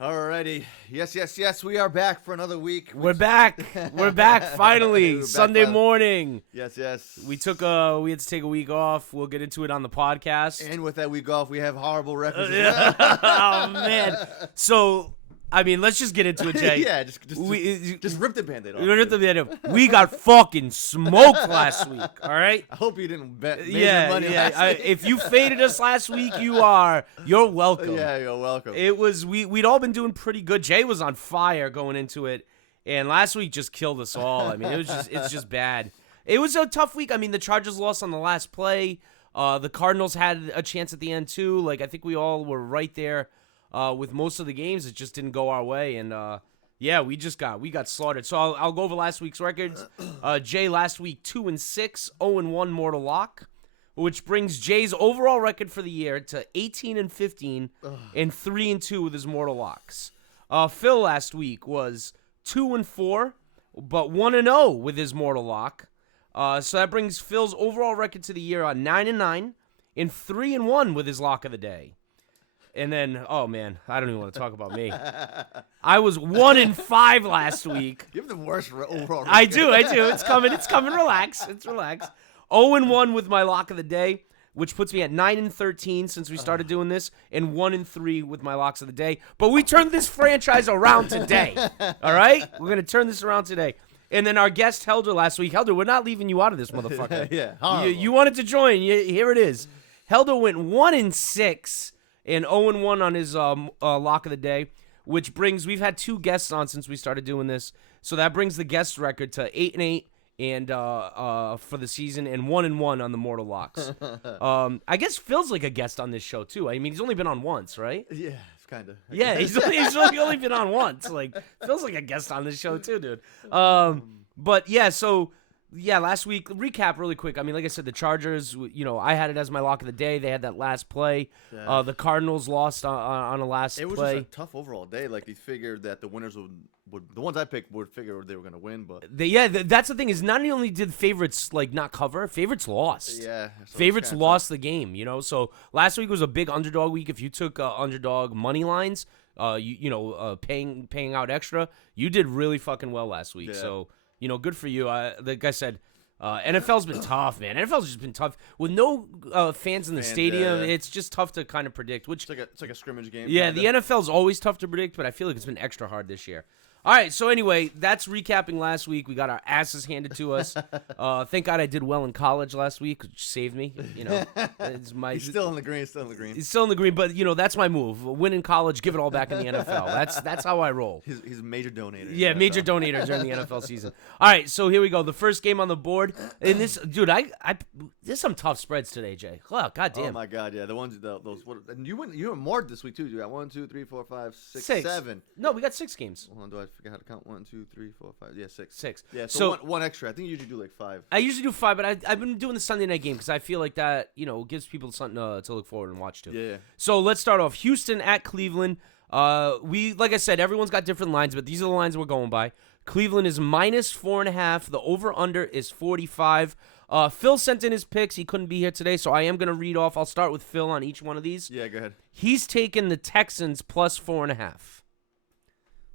Alrighty. Yes. We are back for another week. We're back. We're back finally. We're back Sunday finally. morning. Yes. We had to take a week off. We'll get into it on the podcast. And with that week off, we have horrible records. Oh man. So, I mean, let's just get into it, Jay. Yeah, just rip the Band-Aid off. Rip the Band-Aid off. We got fucking smoked last week. All right. I hope you didn't bet major money last week. If you faded us last week, you're welcome. Yeah, you're welcome. It was we'd all been doing pretty good. Jay was on fire going into it, and last week just killed us all. I mean, it's just bad. It was a tough week. I mean, the Chargers lost on the last play. The Cardinals had a chance at the end too. Like I think we all were right there with most of the games. It just didn't go our way, and yeah, we got slaughtered. So I'll go over last week's records. Jay last week 2-6, 0-1 mortal lock, which brings Jay's overall record for the year to 18-15 and 3-2 with his mortal locks. Phil last week was 2-4, but 1-0 with his mortal lock. So that brings Phil's overall record to the year on 9-9 and 3-1 with his lock of the day. And then, oh man, I don't even want to talk about me. I was 1-5 last week. You have the worst overall record. I do. It's coming. Relax. 0-1 with my lock of the day, which puts me at 9-13 since we started doing this, and 1-3 with my locks of the day. But we turned this franchise around today. All right, we're gonna turn this around today. And then our guest Helder last week. Helder, we're not leaving you out of this, motherfucker. Yeah, you wanted to join. Here it is. Helder went 1-6 and 0-1 on his lock of the day, which brings we've had two guests on since we started doing this, so that brings the guest record to 8-8 and for the season, and 1-1 on the mortal locks. I guess Phil's like a guest on this show too. I mean, he's only been on once, right? Yeah, kind of. Yeah, he's only been on once. Like Phil's like a guest on this show too, dude. But yeah, so. Yeah, last week, recap really quick. I mean, like I said, the Chargers, I had it as my lock of the day. They had that last play. Yeah. The Cardinals lost on a last play. It was just a tough overall day. Like, you figured that the winners would the ones I picked would figure they were going to win. But that's the thing is not only did favorites, not cover, favorites lost. Yeah. So favorites lost the game, So last week was a big underdog week. If you took underdog money lines, paying out extra, you did really fucking well last week. Yeah. So, good for you. Like I said, NFL's been tough, man. NFL's just been tough. With no fans in the stadium, it's just tough to kind of predict. It's like a scrimmage game. Yeah, the NFL's always tough to predict, but I feel like it's been extra hard this year. All right, so anyway, that's recapping last week. We got our asses handed to us. Thank God I did well in college last week, which saved me. He's still in the green. He's still in the green, but that's my move. Win in college, give it all back in the NFL. That's how I roll. He's a major donator. Yeah, major donator during the NFL season. All right, so here we go. The first game on the board, and this, dude, there's some tough spreads today, Jay. Oh, goddamn. Oh my God, yeah, the ones those. And you went more this week too. You got 1, 2, 3, 4, 5, 6, 7. No, we got 6 games. Hold on, do I forget how to count? 1, 2, 3, 4, 5. Yeah, 6. 6. Yeah, so one extra. I think you usually do like 5. I usually do 5, but I've been doing the Sunday night game because I feel like that, gives people something to look forward and watch to. Yeah. So let's start off. Houston at Cleveland. Like I said, everyone's got different lines, but these are the lines we're going by. Cleveland is -4.5. The over/under is 45. Phil sent in his picks. He couldn't be here today, so I am going to read off. I'll start with Phil on each one of these. Yeah, go ahead. He's taken the Texans +4.5.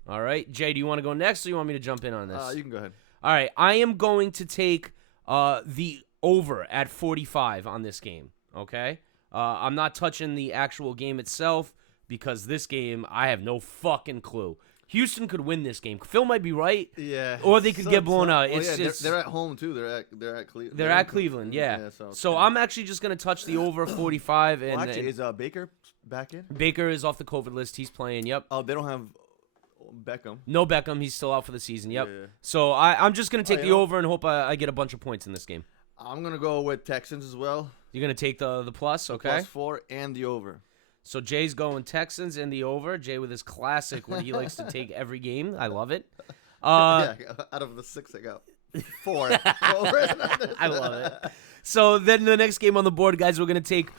All right. Jay, do you want to go next, or you want me to jump in on this? You can go ahead. All right. I am going to take the over at 45 on this game, okay? I'm not touching the actual game itself because this game, I have no fucking clue. Houston could win this game. Phil might be right. Yeah. Or they could get blown out. It's just they're at home too. They're at Cleveland. They're at Cleveland, yeah. So I'm actually just going to touch the over 45. And, well, actually, is Baker back in? Baker is off the COVID list. He's playing, yep. Oh, they don't have Beckham. No Beckham. He's still out for the season, yep. Yeah. So I'm just going to take the over and hope I get a bunch of points in this game. I'm going to go with Texans as well. You're going to take the plus, okay? +4 and the over. So Jay's going Texans and the over. Jay with his classic when he likes to take every game. I love it. Yeah, out of the 6 I got 4 over. I love it. So then the next game on the board, guys, we're going to take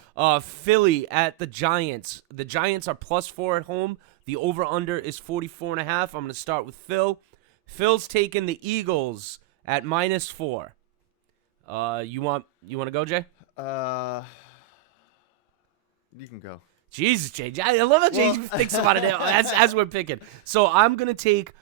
Philly at the Giants. The Giants are +4 at home. The over-under is 44.5. I'm going to start with Phil. Phil's taking the Eagles at -4. You want to go, Jay? You can go. Jesus, Jay. I love how Jay thinks about it as we're picking. So I'm gonna take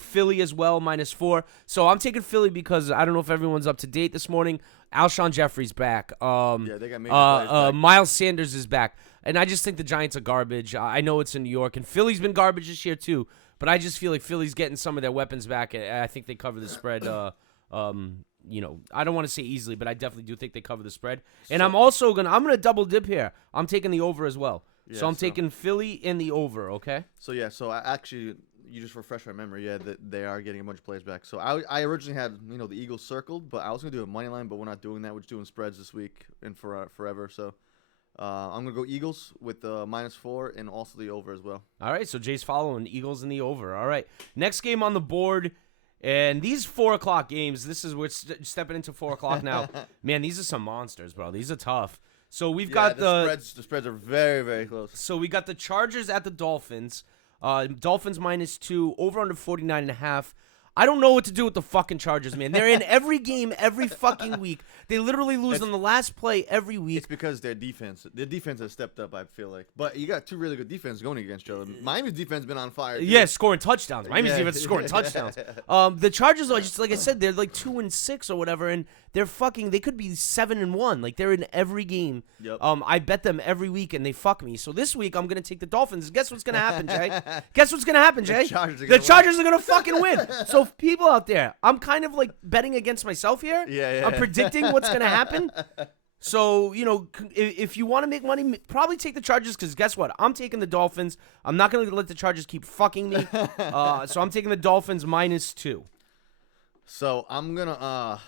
Philly as well, -4. So I'm taking Philly because I don't know if everyone's up to date this morning. Alshon Jeffrey's back. Yeah, they got major players back. Miles Sanders is back. And I just think the Giants are garbage. I know it's in New York, and Philly's been garbage this year too. But I just feel like Philly's getting some of their weapons back. I think they cover the spread. I don't want to say easily, but I definitely do think they cover the spread. And I'm gonna double dip here. I'm taking the over as well. Yeah, so I'm taking Philly in the over. Okay. So you just refreshed my memory. Yeah, that they are getting a bunch of players back. So I originally had the Eagles circled, but I was gonna do a money line, but we're not doing that. We're just doing spreads this week and for forever. So I'm gonna go Eagles with the -4 and also the over as well. All right. So Jay's following Eagles in the over. All right. Next game on the board. And these 4 o'clock games, we're stepping into 4 o'clock now. Man, these are some monsters, bro. These are tough. So we've got the spreads are very, very close. So we got the Chargers at the Dolphins. Dolphins -2, over under 49.5. I don't know what to do with the fucking Chargers, man. They're in every game, every fucking week. They literally lose on the last play every week. It's because their defense has stepped up, I feel like. But you got two really good defenses going against each other. Miami's defense has been on fire. Too. Yeah, scoring touchdowns. Miami's defense is scoring touchdowns. The Chargers are just, like I said, they're like 2-6 or whatever, and they're fucking, they could be 7-1. Like, they're in every game. Yep. I bet them every week, and they fuck me. So this week, I'm going to take the Dolphins. Guess what's going to happen, Jay? Guess what's going to happen, Jay? The Chargers are going to fucking win. So people out there, I'm kind of like betting against myself here. Yeah. I'm predicting what's going to happen. So, if you want to make money, probably take the Chargers because guess what? I'm taking the Dolphins. I'm not going to let the Chargers keep fucking me. So I'm taking the Dolphins -2. So I'm going to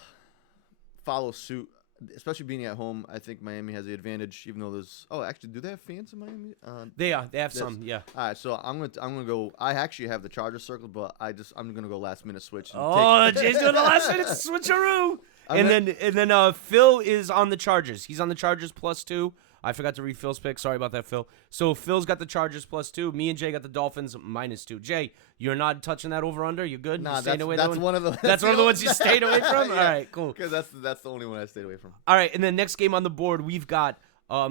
follow suit, especially being at home. I think Miami has the advantage, even though there's. Oh, actually, do they have fans in Miami? They have some, yeah. All right, so I'm gonna go. I actually have the Chargers circled, but I'm gonna go last minute switch. Jay's doing the last minute switcheroo. And then Phil is on the Chargers. He's on the Chargers +2. I forgot to read Phil's pick. Sorry about that, Phil. So Phil's got the Chargers +2. Me and Jay got the Dolphins -2. Jay, you're not touching that over under. You good? Nah, that's one of the. That's one of the ones you stayed away from. Yeah, all right, cool. Because that's the only one I stayed away from. All right, and then next game on the board, we've got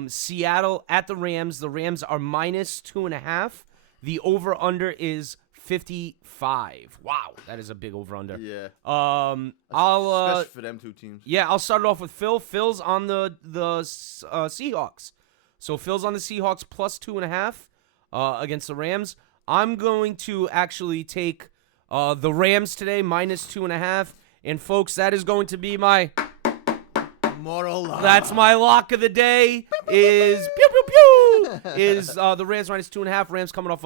Seattle at the Rams. The Rams are -2.5. The over under is 55. Wow, that is a big over under. Yeah. I'll especially for them two teams. Yeah, I'll start it off with Phil. Phil's on the Seahawks. So Phil's on the Seahawks +2.5 against the Rams. I'm going to actually take the Rams today -2.5. And folks, that is going to be my moral lock. That's my lock of the day. Is pew pew pew. Is the Rams -2.5. Rams coming off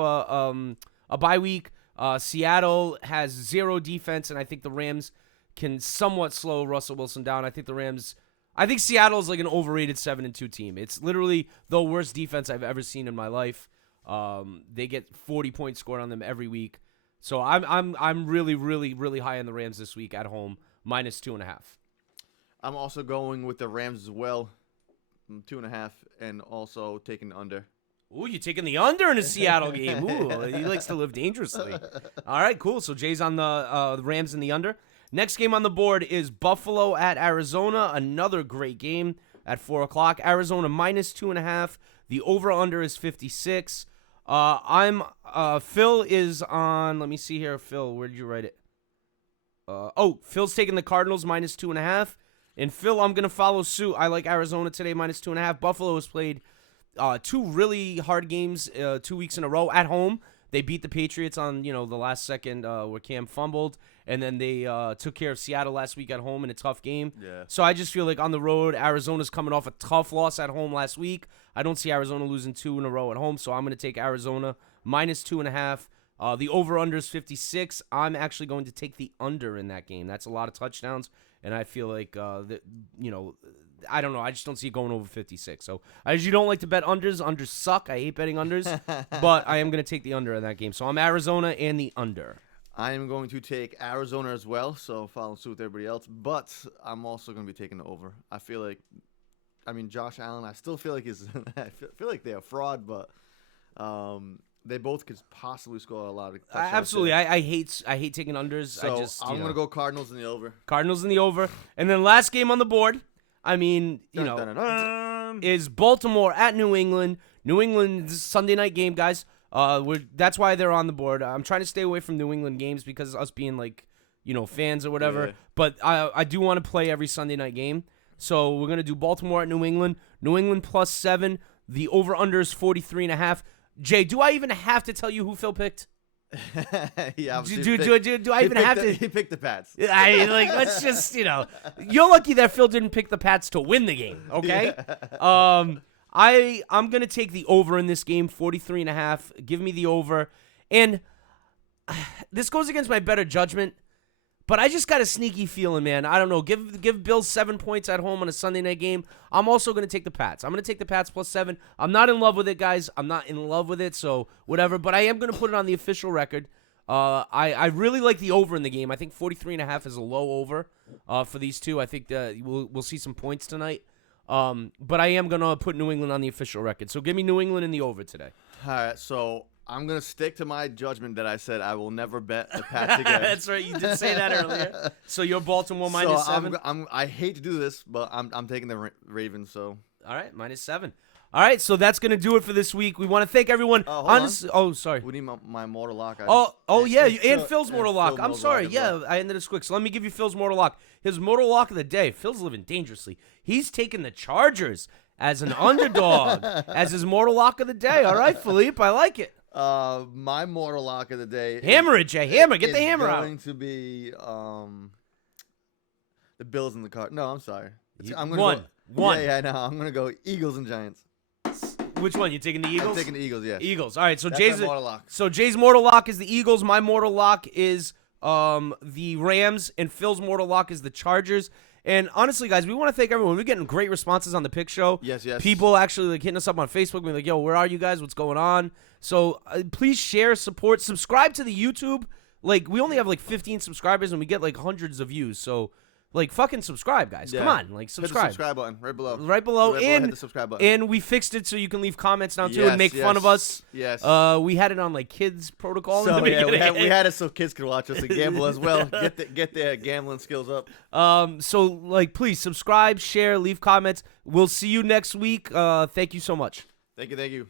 a bye week. Seattle has 0 defense, and I think the Rams can somewhat slow Russell Wilson down. I think Seattle's like an overrated 7-2 team. It's literally the worst defense I've ever seen in my life. They get 40 points scored on them every week. So I'm really, really, really high on the Rams this week at home, -2.5. I'm also going with the Rams as well, 2.5, and also taking the under. Ooh, you're taking the under in a Seattle game. Ooh, he likes to live dangerously. All right, cool. So Jay's on the Rams in the under. Next game on the board is Buffalo at Arizona. Another great game at 4 o'clock. Arizona -2.5. The over-under is 56. Phil is on, let me see here. Phil, where did you write it? Phil's taking the Cardinals -2.5. And Phil, I'm going to follow suit. I like Arizona today -2.5. Buffalo has played 2 really hard games 2 weeks in a row at home. They beat the Patriots on, the last second where Cam fumbled, and then they took care of Seattle last week at home in a tough game. Yeah. So I just feel like on the road, Arizona's coming off a tough loss at home last week. I don't see Arizona losing 2 in a row at home, so I'm going to take Arizona -2.5. The over-under is 56. I'm actually going to take the under in that game. That's a lot of touchdowns, and I feel like, I don't know. I just don't see it going over 56. So I usually don't like to bet unders. Unders suck. I hate betting unders. But I am going to take the under in that game. So I'm Arizona and the under. I am going to take Arizona as well, so following suit with everybody else. But I'm also going to be taking the over. I feel like, Josh Allen, I still feel like I feel like they're a fraud, but they both could possibly score a lot of touchdowns. Absolutely. I hate taking unders. So I'm going to go Cardinals in the over. Cardinals in the over. And then last game on the board, is Baltimore at New England. New England, this is a Sunday night game, guys. That's why they're on the board. I'm trying to stay away from New England games because us being like, fans or whatever. Yeah. But I do want to play every Sunday night game. So we're gonna do Baltimore at New England. New England +7. The over/under is 43.5. Jay, do I even have to tell you who Phil picked? Yeah. Do I even have to? He picked the Pats. Let's just, you're lucky that Phil didn't pick the Pats to win the game, okay? I'm going to take the over in this game, 43.5. Give me the over. And this goes against my better judgment, but I just got a sneaky feeling, man. I don't know. Give Bills 7 points at home on a Sunday night game. I'm also going to take the Pats. I'm going to take the Pats +7. I'm not in love with it, guys. I'm not in love with it, so whatever. But I am going to put it on the official record. I really like the over in the game. I think 43.5 is a low over for these two. I think that we'll see some points tonight. But I am going to put New England on the official record. So give me New England in the over today. All right, so I'm going to stick to my judgment that I said I will never bet the Pats again. That's right. You did say that earlier. So you're Baltimore -7? I hate to do this, but I'm taking the Ravens, so. All right, -7. All right, so that's going to do it for this week. We want to thank everyone. Oh, sorry. We need my mortal lock. And Phil's mortal lock. I'm sorry. Well. I ended this quick. So let me give you Phil's mortal lock. His mortal lock of the day. Phil's living dangerously. He's taking the Chargers as an underdog as his mortal lock of the day. All right, Philippe, I like it. My mortal lock of the day. Hammer it, Jay. Hammer. Get the hammer out. It's going to be the Bills and the Cardinals. No, I'm sorry. I'm gonna One. Yeah, no. I'm gonna go Eagles and Giants. Which one? You taking the Eagles? I'm taking the Eagles. Yeah. Eagles. All right. So That's Jay's my mortal lock. So Jay's mortal lock is the Eagles. My mortal lock is the Rams, and Phil's mortal lock is the Chargers. And honestly, guys, we want to thank everyone. We're getting great responses on the pick show. Yes. People actually hitting us up on Facebook, being like, "Yo, where are you guys? What's going on?" So please share, support, subscribe to the YouTube. We only have 15 subscribers, and we get hundreds of views. So fucking subscribe, guys. Yeah. Come on, subscribe. Hit the subscribe button right below. Right below, hit the subscribe button. And we fixed it so you can leave comments now too and make fun of us. Yes. We had it on kids protocol. So in the beginning. we had it so kids could watch us and gamble as well. Get their gambling skills up. So please subscribe, share, leave comments. We'll see you next week. Thank you so much. Thank you.